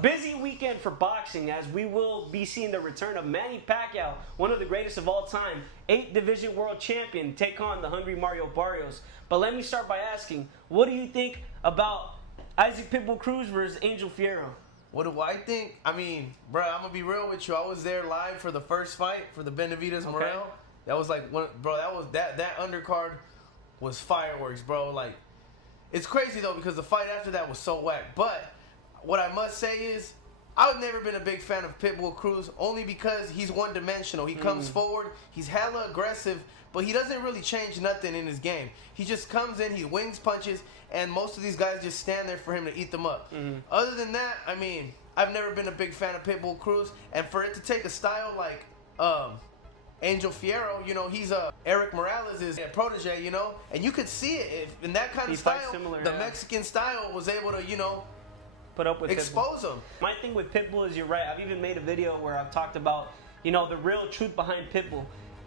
Busy weekend for boxing, as we will be seeing the return of Manny Pacquiao, one of the greatest of all time, 8th Division World Champion, take on the hungry Mario Barrios. But let me start by asking, what do you think about Usyk Pitbull Cruz versus Angel Fierro? What do I think? I mean, bro, I'm gonna be real with you. I was there live for the first fight for the Benavidez Morel. That was like, that undercard was fireworks, bro. Like, it's crazy though because the fight after that was so whack. But what I must say is, I've never been a big fan of Pitbull Cruz only because he's one-dimensional. He comes forward, he's hella aggressive, but he doesn't really change nothing in his game. He just comes in, he wings punches, and most of these guys just stand there for him to eat them up. Other than that, I mean, I've never been a big fan of Pitbull Cruz, and for it to take a style like Angel Fierro, you know, he's Eric Morales' protege, you know, and you could see it if in that kind of style, the Mexican style was able to, you know, put up with expose him. My thing with Pitbull is, you're right. I've even made a video where I've talked about, you know, the real truth behind Pitbull.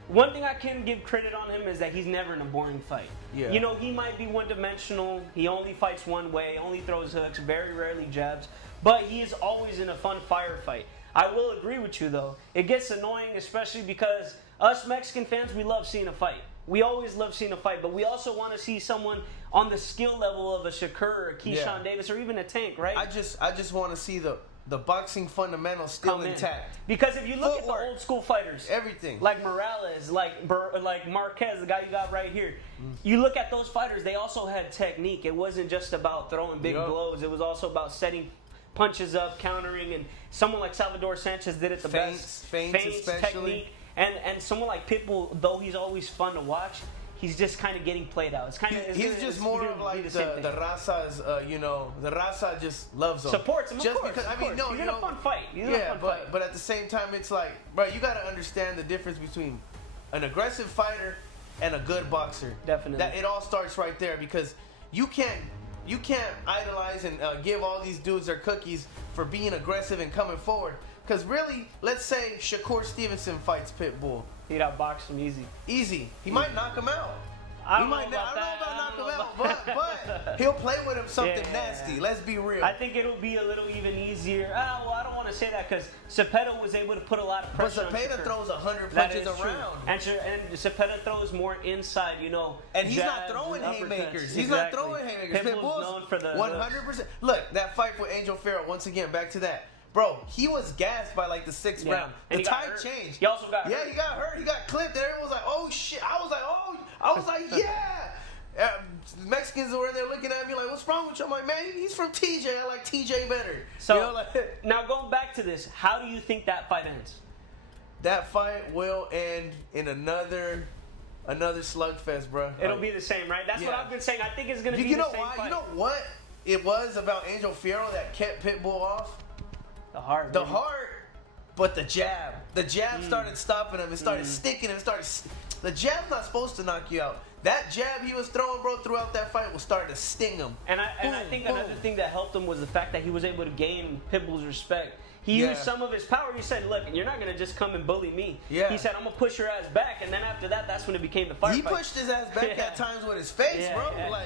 One thing I can give credit on him is that he's never in a boring fight. Yeah. You know, he might be one-dimensional. He only fights one way, only throws hooks, very rarely jabs, but he is always in a fun firefight. I will agree with you, though. It gets annoying, especially because us Mexican fans, we love seeing a fight. We always love seeing a fight, but we also want to see someone on the skill level of a Shakur or a Keyshawn Davis or even a Tank, right? I just want to see the boxing fundamentals still intact. Because if you look at the old school fighters, everything like Morales, like Marquez, the guy you got right here, you look at those fighters, they also had technique. It wasn't just about throwing big blows. It was also about setting punches up, countering, and someone like Salvador Sanchez did it the best. Feints especially. Technique. And someone like Pitbull, though he's always fun to watch, he's just kind of getting played out. It's kind of he's just more of like the Raza's, you know, the Raza just loves him. Supports him, just of course. Because I mean, no, he's you in know, a fun fight. He's in a fun fight. But at the same time, it's like, bro, you got to understand the difference between an aggressive fighter and a good boxer. Definitely. That it all starts right there because you can't idolize and give all these dudes their cookies for being aggressive and coming forward. Because really, let's say Shakur Stevenson fights Pitbull. He'd outbox him easy. Easy. He might knock him out. I don't know about knocking him out, but he'll play with him something nasty. Let's be real. I think it'll be a little even easier. Well, I don't want to say that because Cepeda was able to put a lot of pressure on Shakur. But Cepeda throws 100 punches around. And Cepeda throws more inside, you know. And he's not throwing haymakers. He's not throwing haymakers. Pitbull's known for the 100%. Look, that fight with Angel Fierro, once again, back to that. Bro, he was gassed by like the 6th round. The tide changed. He also got hurt. Yeah, he got hurt. He got clipped. And everyone was like, oh, shit. I was like, yeah. Mexicans were there looking at me like, what's wrong with you? I'm like, man, he's from TJ. I like TJ better. So, you know, like, now going back to this, how do you think that fight ends? That fight will end in another slugfest, bro. It'll be the same, right? That's what I've been saying. I think it's going to be the same fight. You know what it was about Angel Fierro that kept Pitbull off? The heart. The heart, but the jab. The jab started stopping him. It started sticking him. The jab's not supposed to knock you out. That jab he was throwing, bro, throughout that fight was starting to sting him. And I think another thing that helped him was the fact that he was able to gain Pitbull's respect. He used some of his power. He said, look, you're not going to just come and bully me. He said, I'm going to push your ass back. And then after that, that's when it became the fight. He pushed his ass back at times with his face, bro. Like,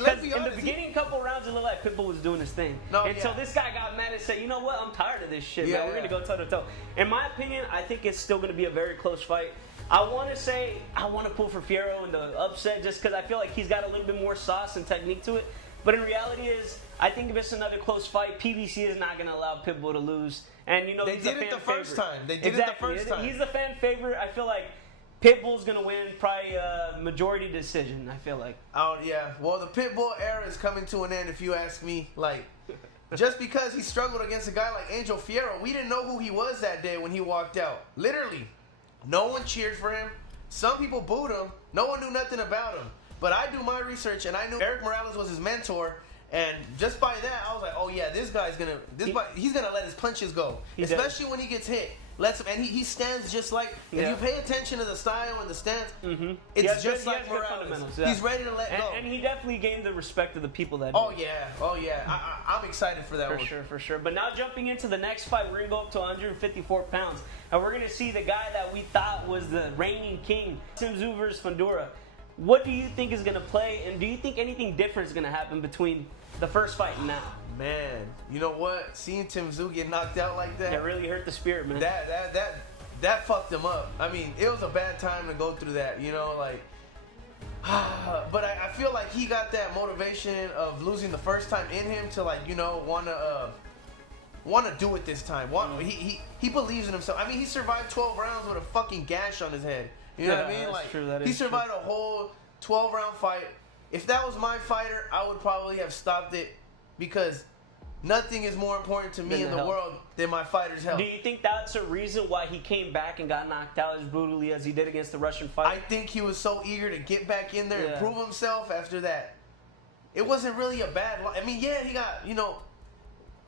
let's be honest, in the beginning couple rounds, it looked like Pitbull was doing his thing. Until this guy got mad and said, you know what, I'm tired of this shit, man. We're going to go toe-to-toe. In my opinion, I think it's still going to be a very close fight. I want to say, I want to pull for Fierro in the upset just because I feel like he's got a little bit more sauce and technique to it. But in reality is, I think if it's another close fight, PBC is not going to allow Pitbull to lose. And, you know, they did it the first time. They did it the first time. He's the fan favorite. I feel like Pitbull's going to win probably a majority decision, I feel like. Oh, yeah. Well, the Pitbull era is coming to an end, if you ask me. Like, just because he struggled against a guy like Angel Fierro, we didn't know who he was that day when he walked out. Literally. No one cheered for him. Some people booed him. No one knew nothing about him. But I do my research, and I knew Eric Morales was his mentor. And just by that, I was like, oh yeah, this guy's gonna, he's gonna let his punches go, especially when he gets hit. And he stands just like, if you pay attention to the style and the stance, it's just like Morales. He's ready to let go. And he definitely gained the respect of the people that. Oh yeah. I'm excited for that one. For sure. But now jumping into the next fight, we're gonna go up to 154 pounds, and we're gonna see the guy that we thought was the reigning king, Tim Tszyu versus Fundora. What do you think is going to play, and do you think anything different is going to happen between the first fight and now? Man, you know what? Seeing Tim Tszyu get knocked out like that, It really hurt the spirit, man. that fucked him up. I mean, it was a bad time to go through that, you know, like. But I feel like he got that motivation of losing the first time in him to, like, you know, want to do it this time. He believes in himself. I mean, he survived 12 rounds with a fucking gash on his head. You know what I mean? Like, true. That he is survived a whole 12-round fight. If that was my fighter, I would probably have stopped it, because nothing is more important to me in the world than my fighter's health. Do you think that's a reason why he came back and got knocked out as brutally as he did against the Russian fighter? I think he was so eager to get back in there and prove himself after that. It wasn't really a bad I mean, yeah, he got, you know,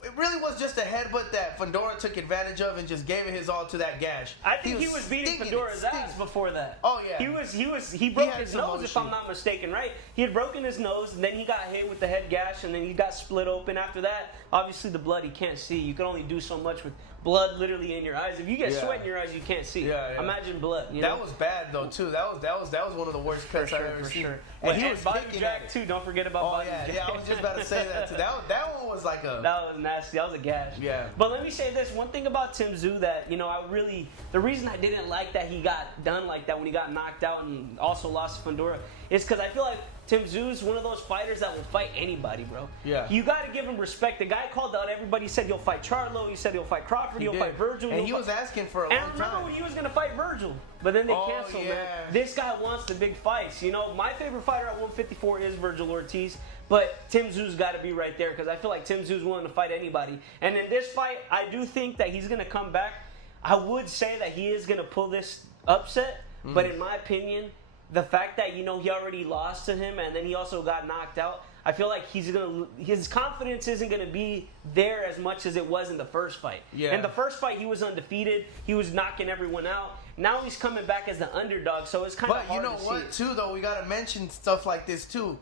it really was just a headbutt that Fundora took advantage of and just gave it his all to that gash. I think he was beating Fundora's ass before that. Oh yeah. He broke his nose, if I'm not mistaken, right? He had broken his nose, and then he got hit with the head gash, and then he got split open after that. Obviously the blood he can't see. You can only do so much with blood literally in your eyes. If you get sweat in your eyes, you can't see. Imagine blood. You know? That was bad though too. That was one of the worst cuts I've ever seen. And he was body jack too. Don't forget about body jack. Yeah, I was just about to say that too. That one was like a. That was nasty. That was a gash. Yeah. But let me say this one thing about Tim Tszyu that, you know, the reason I didn't like that he got done like that when he got knocked out and also lost to Fundora is because I feel like Tim Tszyu one of those fighters that will fight anybody, bro. Yeah. You got to give him respect. The guy called out everybody. He said he'll fight Charlo. He said he'll fight Crawford. He'll fight Virgil. And he was asking for a long time. And I remember when he was going to fight Virgil. But then they canceled, man. This guy wants the big fights. You know, my favorite fighter at 154 is Virgil Ortiz. But Tim Tszyu's got to be right there because I feel like Tim Tszyu's willing to fight anybody. And in this fight, I do think that he's going to come back. I would say that he is going to pull this upset. But in my opinion, the fact that, you know, he already lost to him and then he also got knocked out, I feel like his confidence isn't going to be there as much as it was in the first fight. Yeah. In the first fight, he was undefeated. He was knocking everyone out. Now he's coming back as the underdog, so it's kind of hard to see. But you know what, too, though? We got to mention stuff like this, too.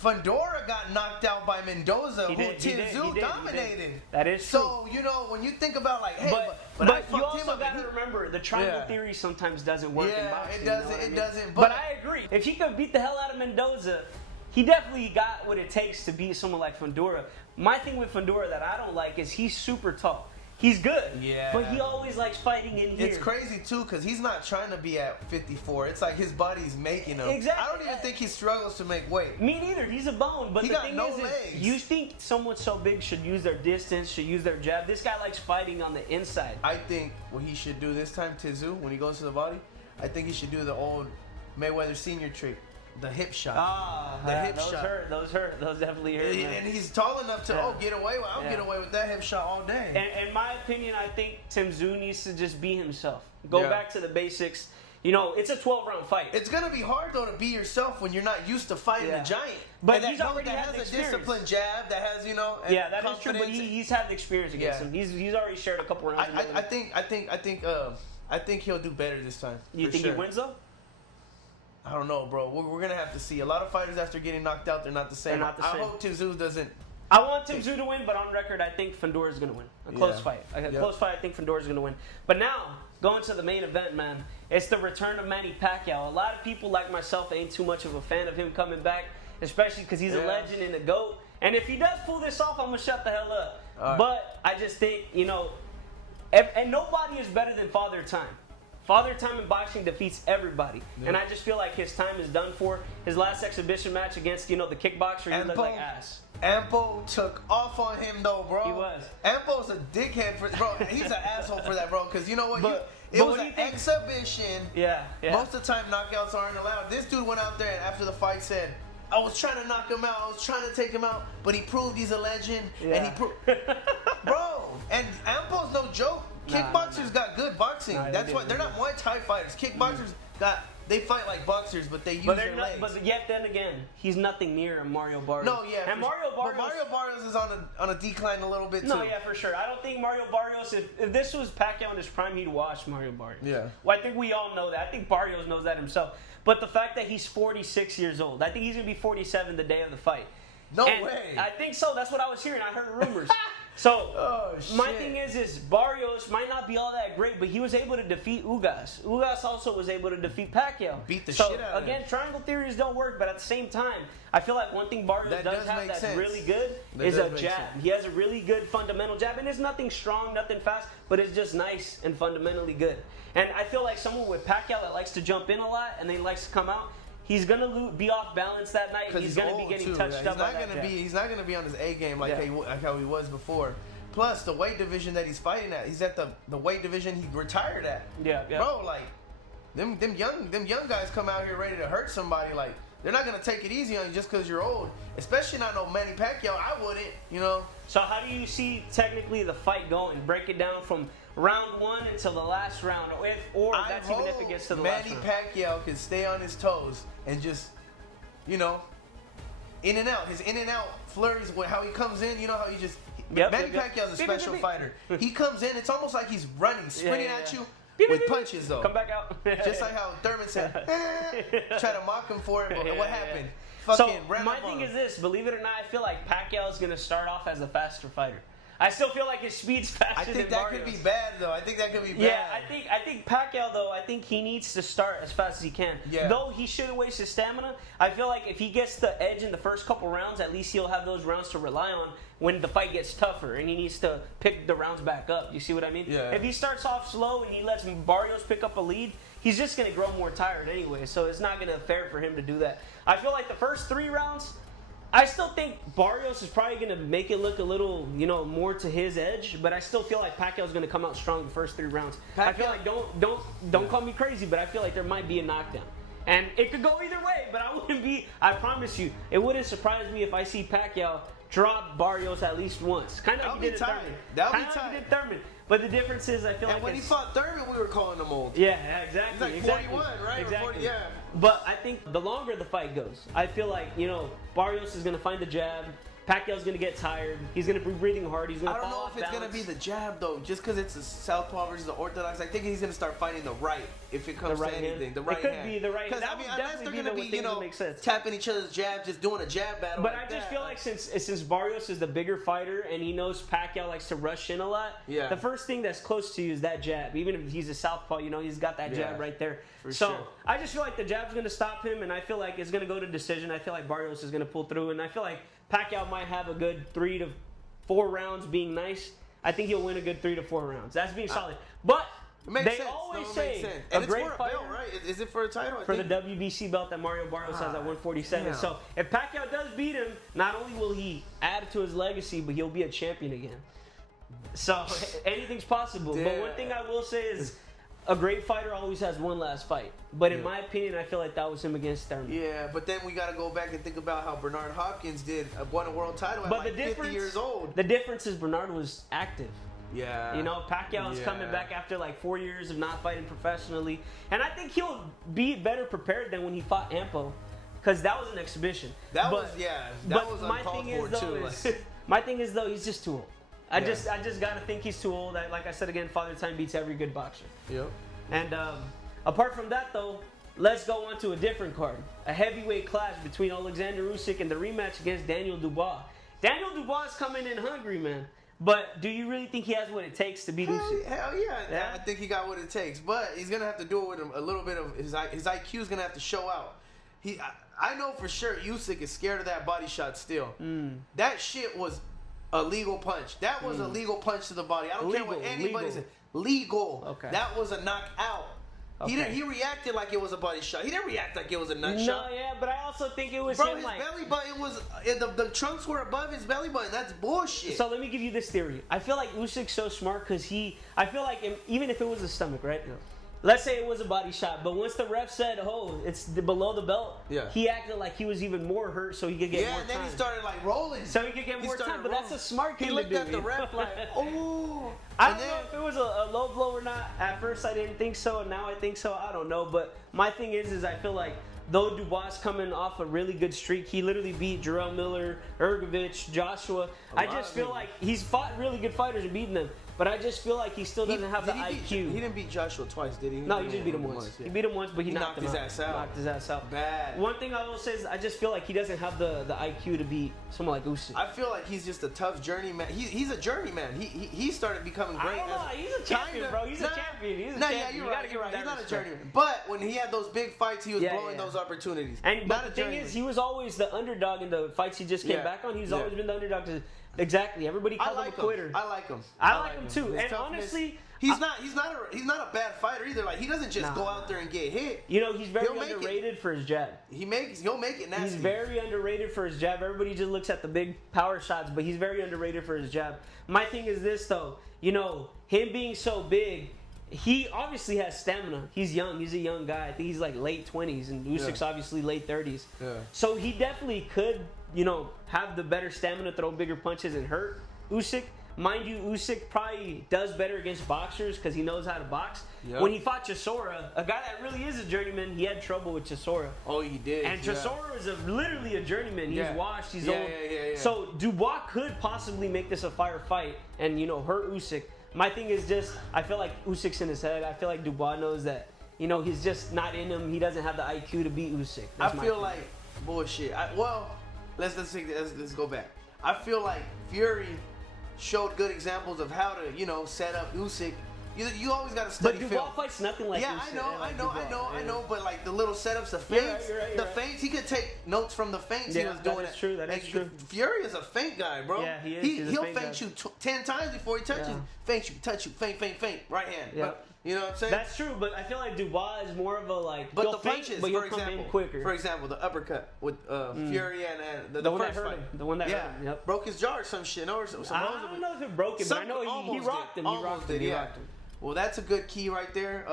Fundora got knocked out by Mendoza, who Tim Tszyu dominated. That is true. So, you know, when you think about, like, hey, but you also got to remember, the triangle theory sometimes doesn't work in boxing. It doesn't. But I agree. If he could beat the hell out of Mendoza, he definitely got what it takes to beat someone like Fundora. My thing with Fundora that I don't like is he's super tall. He's good, but he always likes fighting in here. It's crazy, too, because he's not trying to be at 54. It's like his body's making him. Exactly. I don't even think he struggles to make weight. Me neither. He's a bone. But he the got thing no is, legs. You think someone so big should use their distance, should use their jab. This guy likes fighting on the inside. I think what he should do this time, Tszyu, when he goes to the body, I think he should do the old Mayweather Senior trick. The hip shot. Those hurt. Those definitely hurt. And he's tall enough to get away with. I'll get away with that hip shot all day. And in my opinion, I think Tim Tszyu needs to just be himself. Go back to the basics. You know, it's a 12-round fight. It's gonna be hard though to be yourself when you're not used to fighting a giant. But he's already has a disciplined jab. That has, you know. That is true. But he's had the experience against him. He's already shared a couple rounds. I think he'll do better this time. You think he wins though? I don't know, bro. We're going to have to see. A lot of fighters, after getting knocked out, they're not the same. I hope Tim Tszyu doesn't. I want Tim Tszyu to win, but on record, I think Fundora is going to win. A close fight. Close fight, I think Fundora is going to win. But now, going to the main event, man. It's the return of Manny Pacquiao. A lot of people, like myself, ain't too much of a fan of him coming back, especially because he's a legend and a GOAT. And if he does pull this off, I'm going to shut the hell up. Right. But I just think, you know, and nobody is better than Father Time. Father Time in boxing defeats everybody. And I just feel like his time is done for. His last exhibition match against, you know, the kickboxer, he looked like ass. Ampo took off on him, though, bro. He was. Ampo's a dickhead. Bro, he's an asshole for that, bro. Because you know what? It was an exhibition. Yeah. Most of the time, knockouts aren't allowed. This dude went out there and after the fight said, I was trying to knock him out. I was trying to take him out. But he proved he's a legend. Yeah. And he proved... Bro, and Ampo's no joke. Kickboxers got good boxing. That's why they're not Muay Thai fighters. Kickboxers they fight like boxers, but they use their legs. But yet then again, he's nothing near Mario Barrios. No, yeah. And Mario Barrios is on a decline a little bit too. No, yeah, for sure. I don't think Mario Barrios. If this was Pacquiao in his prime, he'd wash Mario Barrios. Yeah. Well, I think we all know that. I think Barrios knows that himself. But the fact that he's 46 years old, I think he's gonna be 47 the day of the fight. No way. I think so. That's what I was hearing. I heard rumors. So my thing is Barrios might not be all that great, but he was able to defeat Ugas. Ugas also was able to defeat Pacquiao. Beat the shit out of him. Again, triangle theories don't work, but at the same time, I feel like one thing Barrios does have that's really good is a jab. He has a really good fundamental jab, and it's nothing strong, nothing fast, but it's just nice and fundamentally good. And I feel like someone with Pacquiao that likes to jump in a lot and then likes to come out, he's gonna be off balance that night. He's gonna be getting touched up by that jab. He's not gonna be on his A game like how he was before. Plus, the weight division that he's fighting at, he's at the weight division he retired at. Yeah. Bro, like them young guys come out here ready to hurt somebody. Like they're not gonna take it easy on you just because you're old. Especially not no Manny Pacquiao. I wouldn't, you know. So how do you see technically the fight going? Break it down from round 1 until the last round, or that's even if it gets to the last round. Manny Pacquiao can stay on his toes and just, you know, in and out. His in and out flurries, how he comes in, you know how he just. Manny Pacquiao's a special fighter. He comes in, it's almost like he's running, sprinting at you with punches, though. Come back out. Just like how Thurman said, try to mock him for it, but what happened? So my thing is this, believe it or not, I feel like Pacquiao is going to start off as a faster fighter. I still feel like his speed's faster than Barrios. I think that could be bad, though. I think that could be bad. Yeah, I think Pacquiao, though, I think he needs to start as fast as he can. Yeah. Though he shouldn't waste his stamina, I feel like if he gets the edge in the first couple rounds, at least he'll have those rounds to rely on when the fight gets tougher, and he needs to pick the rounds back up. You see what I mean? Yeah. If he starts off slow and he lets Barrios pick up a lead, he's just going to grow more tired anyway, so it's not going to be fair for him to do that. I feel like the first 3 rounds, I still think Barrios is probably going to make it look a little, you know, more to his edge, but I still feel like Pacquiao's going to come out strong the first 3 rounds. I feel like don't call me crazy, but I feel like there might be a knockdown. And it could go either way, but I promise you, it wouldn't surprise me if I see Pacquiao drop Barrios at least once. Kind of like he did Thurman. That would be tight. But the difference is, I feel like when he fought Thurman, we were calling him old. Yeah, exactly. He's like 41, right? Exactly. 40, yeah. But I think the longer the fight goes, I feel like, you know, Barrios is going to find the jab. Pacquiao's going to get tired. He's going to be breathing hard. He's going to fall off balance. I don't know if it's going to be the jab, though, just because it's a southpaw versus the orthodox. I think he's going to start finding the right, if it comes to anything. The right hand. It could be the right hand. Because, I mean, unless they're going to be, you know, tapping each other's jab, just doing a jab battle. But I just feel like since Barrios is the bigger fighter and he knows Pacquiao likes to rush in a lot, the first thing that's close to you is that jab. Even if he's a southpaw, you know, he's got that jab right there. So I just feel like the jab's going to stop him, and I feel like it's going to go to decision. I feel like Barrios is going to pull through, and I feel like Pacquiao might have a good 3 to 4 rounds being nice. I think he'll win a good 3 to 4 rounds. That's being solid. But they always say a great fighter, belt, right? Is it for a title? For the WBC belt that Mario Barrios has at 147. Damn. So if Pacquiao does beat him, not only will he add to his legacy, but he'll be a champion again. So anything's possible. But one thing I will say is, a great fighter always has one last fight. But in my opinion, I feel like that was him against Thurman. Yeah, but then we got to go back and think about how Bernard Hopkins won a world title at like 50 years old. The difference is Bernard was active. Yeah. You know, Pacquiao is coming back after like 4 years of not fighting professionally. And I think he'll be better prepared than when he fought Ampo. Because that was an exhibition. That was uncalled for too. My thing is, though, he's just too old. I just gotta think he's too old. Like I said again, Father Time beats every good boxer. Yep. And apart from that, though, let's go on to a different card. A heavyweight clash between Alexander Usyk and the rematch against Daniel Dubois. Daniel Dubois is coming in hungry, man. But do you really think he has what it takes to beat Usyk? Hell yeah. I think he got what it takes. But he's gonna have to do it with a little bit of his IQ is gonna have to show out. I know for sure Usyk is scared of that body shot still. That shit was a legal punch. That was a legal punch to the body. I don't care what anybody said. Legal. Okay. That was a knockout. Okay. He reacted like it was a body shot. He didn't react like it was a nut shot. No, yeah, but I also think it was him his belly button was the trunks were above his belly button. That's bullshit. So let me give you this theory. I feel like Usyk's so smart because I feel like even if it was the stomach, right? Yeah. Let's say it was a body shot, but once the ref said, "Oh, it's below the belt," he acted like he was even more hurt, so he could get more time. Yeah, and then he started like rolling, so he could get more time. But that's a smart thing to do. He looked at the ref like, "Oh." I don't know if it was a low blow or not. At first, I didn't think so, and now I think so. I don't know. But my thing is I feel like though Dubois coming off a really good streak, he literally beat Jarrell Miller, Ergovich, Joshua. I just feel like he's fought really good fighters and beaten them. But I just feel like he still doesn't have the IQ. He didn't beat Joshua twice, did he? No, he just beat him once. Yeah. He beat him once, but he knocked his ass out. Knocked his ass out. Bad. One thing I will say is I just feel like he doesn't have the IQ to beat someone like Usyk. I feel like he's just a tough journeyman. He's a journeyman. He started becoming great. I don't know. He's a champion, bro. He's a champion. He's a champion. Yeah, you're right. He's not a respect. journeyman. But when he had those big fights, he was blowing those opportunities. And but the thing is, he was always the underdog in the fights he just came back on. He's always been the underdog. Exactly. Everybody calls him a quitter. I like him. I like him too. And honestly, he's not a bad fighter either. Like he doesn't just go out there and get hit. You know, he's very underrated for his jab. He'll make it nasty. He's very underrated for his jab. Everybody just looks at the big power shots, but he's very underrated for his jab. My thing is this though, you know, him being so big, he obviously has stamina. He's young. He's a young guy. I think he's like late 20s, and Usyk's obviously late 30s. Yeah. So he definitely could, you know, have the better stamina, throw bigger punches, and hurt Usyk. Mind you, Usyk probably does better against boxers because he knows how to box. Yep. When he fought Chisora, a guy that really is a journeyman, he had trouble with Chisora. Oh, he did. And Chisora is literally a journeyman. He's washed. He's old. Yeah. So Dubois could possibly make this a fire fight and, you know, hurt Usyk. My thing is just, I feel like Usyk's in his head. I feel like Dubois knows that, you know, he's just not in him. He doesn't have the IQ to beat Usyk. I feel like bullshit. Let's go back. I feel like Fury showed good examples of how to, you know, set up Usyk. You always got to study film. But Dubois fights nothing like Usyk. I know. But like the little setups, the feints, feints. He could take notes from the feints he was doing. That is true. That is true. Fury is a feint guy, bro. Yeah, he is. He'll feint you 10 times before he touches. Feint you, touch you, feint, right hand. Yeah. You know what I'm saying? That's true, but I feel like Dubois is more of a like. But the punches, but for example, the uppercut with Fury and the one first that hurt fight. him. The one that hurt him. Yep. Broke his jaw or some shit. I don't know if it broke him, but I know he rocked him. He rocked him. Well, that's a good key right there.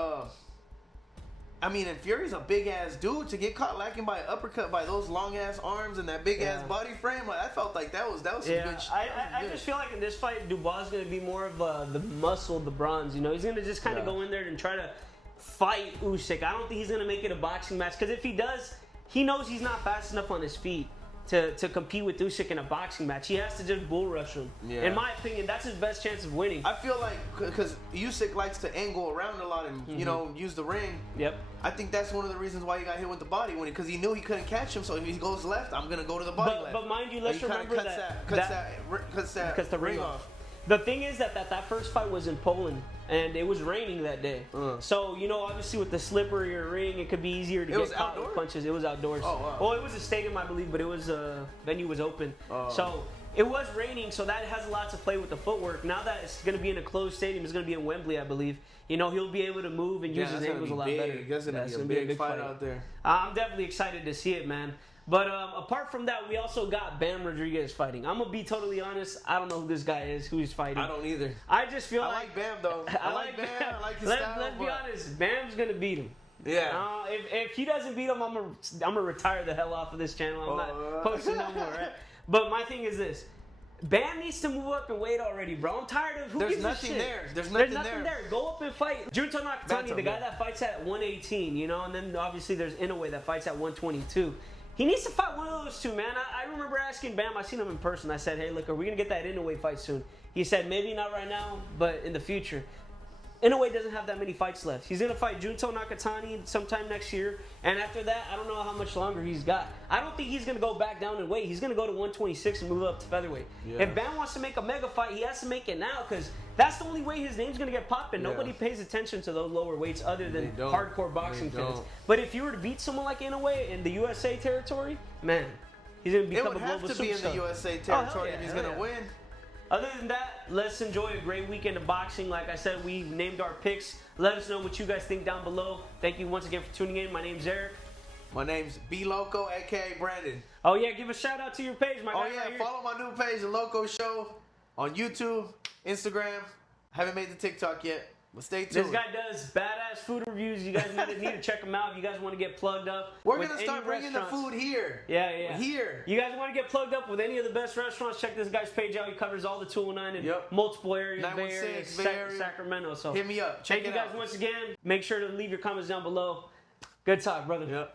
I mean, and Fury's a big ass dude to get caught lacking by an uppercut by those long ass arms and that big ass body frame. Like, I felt like that was some good shit. I just feel like in this fight, Dubois is going to be more of the muscle, the bronze. You know, he's going to just kind of go in there and try to fight Usyk. I don't think he's going to make it a boxing match because if he does, he knows he's not fast enough on his feet to compete with Usyk in a boxing match. He has to just bull rush him. Yeah. In my opinion, that's his best chance of winning. I feel like because Usyk likes to angle around a lot and you know use the ring. Yep. I think that's one of the reasons why he got hit with the body because he knew he couldn't catch him. So if he goes left, I'm gonna go to the body left. But mind you, let's remember cuts the ring off. The thing is that first fight was in Poland, and it was raining that day. So, you know, obviously with the slipperier ring, it could be easier to get caught with punches. It was outdoors. Oh, wow. Well, it was a stadium, I believe, but it was venue was open. So it was raining, so that has a lot to play with the footwork. Now that it's going to be in a closed stadium, it's going to be in Wembley, I believe. You know, he'll be able to move and use his angles a lot better. That's going to be a big fight out there. I'm definitely excited to see it, man. But apart from that, we also got Bam Rodriguez fighting. I'm going to be totally honest. I don't know who this guy is, who he's fighting. I don't either. I just feel I like Bam, though. I like Bam. I like his style. Let's be honest. Bam's going to beat him. Yeah. If he doesn't beat him, I'm gonna retire the hell off of this channel. I'm not posting no more, right? But my thing is this. Bam needs to move up in weight already, bro. I'm tired of There's nothing there. There's nothing there. Go up and fight. Junto Nakatani, the guy that fights at 118, you know, and then obviously there's Inoue that fights at 122. He needs to fight one of those two, man. I remember asking Bam, I seen him in person. I said, hey, look, are we going to get that Inoue fight soon? He said, maybe not right now, but in the future. Inoue doesn't have that many fights left. He's going to fight Junto Nakatani sometime next year. And after that, I don't know how much longer he's got. I don't think he's going to go back down in weight. He's going to go to 126 and move up to featherweight. Yeah. If Bam wants to make a mega fight, he has to make it now because that's the only way his name's going to get popping. Yeah. Nobody pays attention to those lower weights other than hardcore boxing fans. But if you were to beat someone like Inoue in the USA territory, man, he's going to become a global superstar. It would have to be in the USA territory if he's going to win. Other than that, let's enjoy a great weekend of boxing. Like I said, we named our picks. Let us know what you guys think down below. Thank you once again for tuning in. My name's Eric. My name's B Loco, aka Brandon. Oh yeah, give a shout out to your page, my guy. Oh yeah, follow my new page, The Loco Show, on YouTube, Instagram. I haven't made the TikTok yet, but stay tuned. This guy does badass food reviews. You guys need to check him out if you guys want to get plugged up. We're gonna start bringing the food here. Yeah. Here. You guys want to get plugged up with any of the best restaurants? Check this guy's page out. He covers all the 209 and multiple areas. 916 Bay Area, Sacramento. So hit me up. Thank you guys once again. Make sure to leave your comments down below. Good talk, brother. Yep.